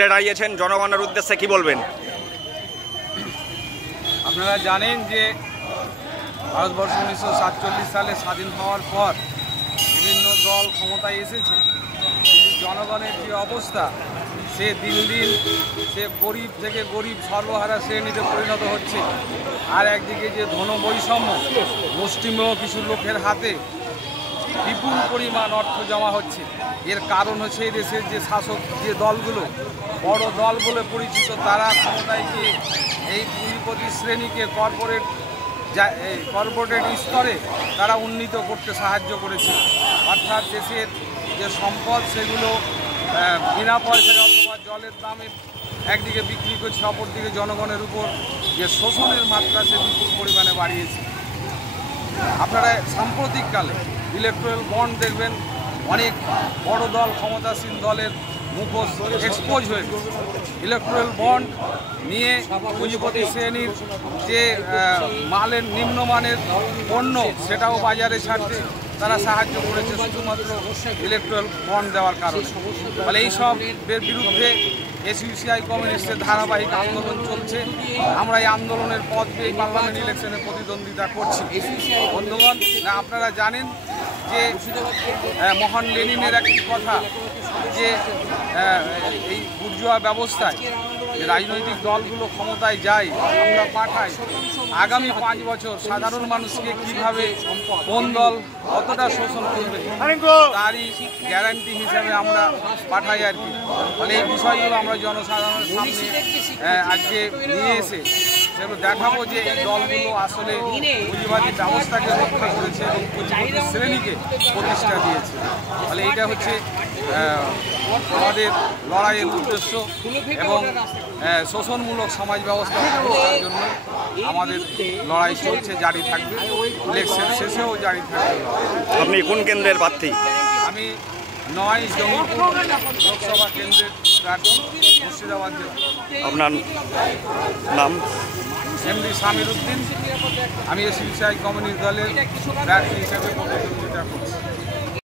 দাঁড়িয়েছেন জনগণের উদ্দেশ্যে কি বলবেন? আপনারা জানেন যে ভারতবর্ষ 1947 সালে স্বাধীন হওয়ার পর বিভিন্ন দল ক্ষমতায় এসেছে, কিন্তু জনগণের যে অবস্থা সে দিন দিন সে গরিব থেকে গরিব সর্বহারা শ্রেণীতে পরিণত হচ্ছে। আর একদিকে যে ধন বৈষম্য, মুষ্টিমেয় কিছু লোকের হাতে বিপুল পরিমাণ অর্থ জমা হচ্ছে। এর কারণ হচ্ছে এই দেশের যে শাসক যে দলগুলো বড় দল বলে পরিচিত, তারা ক্ষমতায় গিয়ে এই পুঁজিপতি শ্রেণীকে কর্পোরেট স্তরে তারা উন্নীত করতে সাহায্য করেছে। অর্থাৎ দেশের যে সম্পদ সেগুলো বিনা পয়সায় অথবা জলের দামে একদিকে বিক্রি করছে, অপরদিকে জনগণের উপর যে শোষণের মাত্রা সে বিপুল পরিমাণে বাড়িয়েছে। আপনারা সাম্প্রতিককালে ইলেকট্রাল বন্ড দেখবেন, অনেক বড় দল ক্ষমতাসীন দলের মুখোশ এক্সপোজ হয়ে গেছে। ইলেকট্রাল বন্ড নিয়ে পুঁজিপতি শ্রেণীর যে মালের নিম্নমানের পণ্য সেটাও বাজারে ছাড়তে তারা সাহায্য করেছে শুধুমাত্র ইলেকট্রাল বন্ড দেওয়ার কারণে। ফলে এইসবের বিরুদ্ধে এসইউসিআই কমিউনিস্টের ধারাবাহিক আন্দোলন চলছে। আমরা এই আন্দোলনের পথ দিয়ে পার্লামেন্ট ইলেকশনে প্রতিদ্বন্দ্বিতা করছি। বন্ধুগণ, আপনারা জানেন যে মহান লেনিনের একটি কথা যে এই বুর্জোয়া ব্যবস্থায় যে রাজনৈতিক দলগুলো ক্ষমতায় যায়, আমরা পাঠাই, আগামী 5 বছর সাধারণ মানুষকে কিভাবে কোন দল কতটা শোষণ করবে তারই গ্যারান্টি হিসাবে আমরা পাঠাই আর কি। ফলে এই বিষয়গুলো আমরা জনসাধারণের সামনে আজকে নিয়ে এসে সেগুলো দেখাবো যে এই দলগুলো আসলে পুঁজিবাদী ব্যবস্থাকে রক্ষা করেছে এবং পুঁজিবাদী শ্রেণীকে প্রতিষ্ঠা দিয়েছে। ফলে এইটা হচ্ছে আমাদের লড়াইয়ের উদ্দেশ্য এবং শোষণমূলক সমাজ ব্যবস্থা প্রতিষ্ঠার জন্য আমাদের লড়াই চলছে, জারি থাকবে, ইলেকশন শেষেও জারি থাকবে। আপনি কোন কেন্দ্রের প্রার্থী? আমি 9 জঙ্গিপুর লোকসভা কেন্দ্রের প্রার্থী, মুর্শিদাবাদ জেলা। আপনার নাম? এমডি সামির উদ্দিন। আমি এসইউসিআই কমিউনিস্ট দলের প্রার্থী হিসেবে প্রতিদ্বন্দ্বিতা করছি।